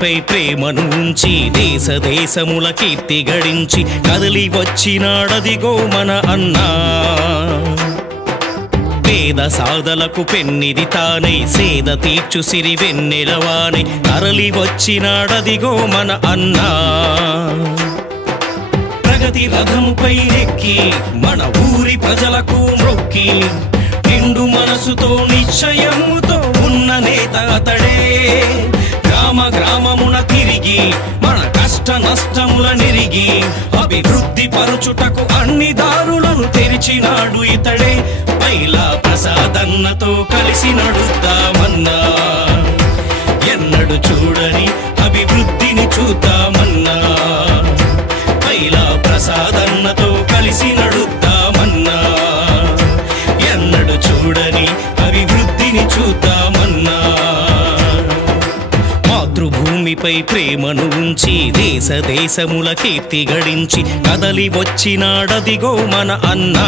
భూమిపై ప్రేమను ఉంచి దేశ దేశముల కీర్తి గడించి కదలి వచ్చినాడదిగో మన అన్నా పేద సాధలకు పెన్నిది తానై సేద తీర్చు సిరి వెన్నెలవానై తరలి వచ్చినాడదిగో మన అన్నా ప్రగతి రథముపై ఎక్కి మన ఊరి ప్రజలకు మొక్కి నిండు మనసుతో నిశ్చయముతో ఉన్న నేత అతడే గ్రామ గ్రామమున తిరిగి మన కష్ట నష్టముల నిరిగి అభివృద్ధి పరుచుటకు అన్ని దారులను తెరిచినాడు ఇతడే పైలా ప్రసాదన్నతో కలిసి నడుద్దామన్నా ఎన్నడు చూడని అభివృద్ధిని చూద్దామన్నా పైలా ప్రసాదన్నతో కలిసి నడుద్దామన్నా ఎన్నడు చూడని అభివృద్ధిని చూద్దామన్నా మాతృభూమిపై ప్రేమను ఉంచి దేశ దేశముల కీర్తి గడించి కదలి వచ్చినాడదిగో మన అన్నా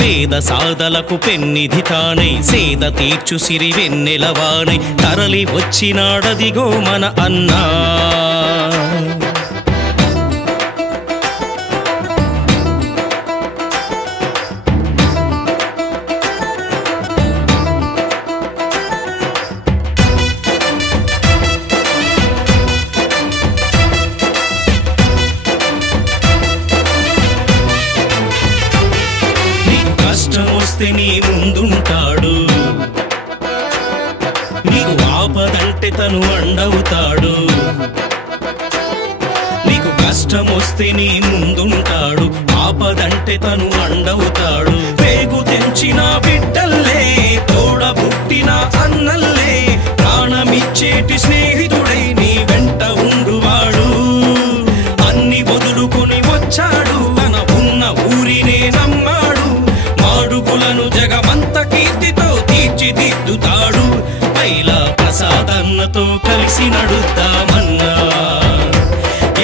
పేద సాధలకు పెన్నిధి తానై సేద తీర్చు సిరి వెన్నెలవానై తరలి వచ్చినాడదిగో మన అన్నా నీ ముందుంటాడు నీకు ఆపదంటే తను అండవుతాడు నీకు కష్టం వస్తే నీ ముందుంటాడు ఆపదంటే తను అండవుతాడు పేగు తెంచిన బిడ్డల్లే తోడబుట్టిన అన్నల్లే ప్రాణమిచ్చేటి స్నేహితుడై నీ వెంట ఉండువాడు అన్ని వదులుకొని వచ్చాడు తన ఉన్న ఊరినే నమ్మాడు మాడుగులను జగమంత కీర్తితో తీర్చిదిద్దుతాడు పైలా ప్రసాదన్నతో కలిసి నడుద్దామన్నా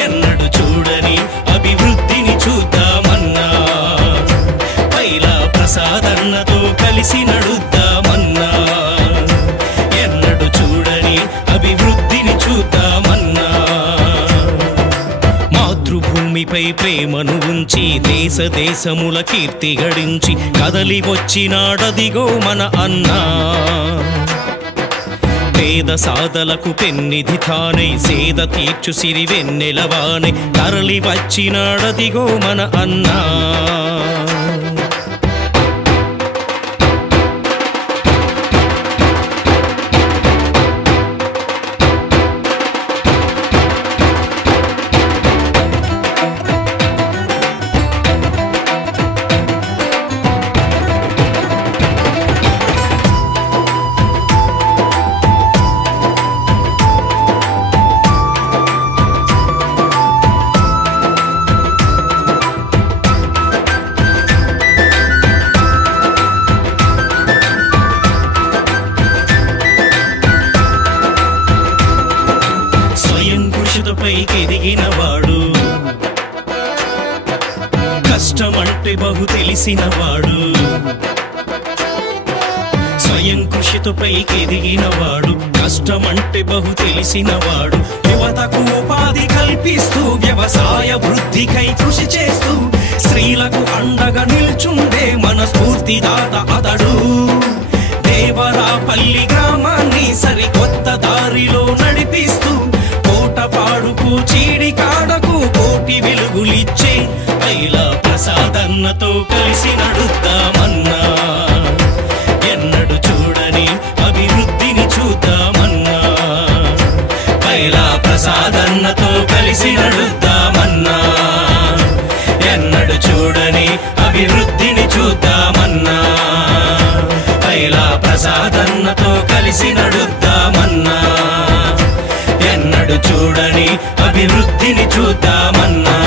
ఎన్నడు చూడని అభివృద్ధిని చూద్దామన్నా పైలా ప్రసాదన్నతో కలిసి నడుద్దామన్నా ఎన్నడు చూడని అభివృద్ధిని చూద్దామన్నా మాతృభూమిపై ప్రేమను ఉంచి దేశ దేశముల కీర్తి గడించి కదలి వచ్చినాడదిగో మన అన్నా పేద సాధలకు పెన్నిధి తానై సేద తీర్చు సిరి వెన్నెలవానై తరలి వచ్చినాడదిగో మన అన్నా ఎదిగినవాడు కష్టమంటే బహు తెలిసినవాడు స్వయం కృషితో పైకి ఎదిగినవాడు కష్టమంటే బహు తెలిసినవాడు యువతకు ఉపాధి కల్పిస్తూ వ్యవసాయ వృద్ధికై కృషి చేస్తూ స్త్రీలకు అండగా నిల్చుండే మన స్ఫూర్తిదాత అతడు దేవరాపల్లి గ్రామాన్ని సరికొత్త దారిలో నడిపిస్తూ కోటపాడుకు చీడి కాడకు కోటి వెలుగులిచ్చే పైలా ప్రసాదన్నతో కలిసి నడుద్దామన్నా ఎన్నడు చూడని అభివృద్ధిని చూద్దామన్నా పైలా ప్రసాదన్నతో కలిసి నడుద్దామన్నా ఎన్నడు చూడని అభివృద్ధిని చూద్దామన్నా పైలా ప్రసాదన్నతో కలిసి నడుద్దామన్నా ఎన్నడు చూడని అభివృద్ధిని చూద్దామన్నా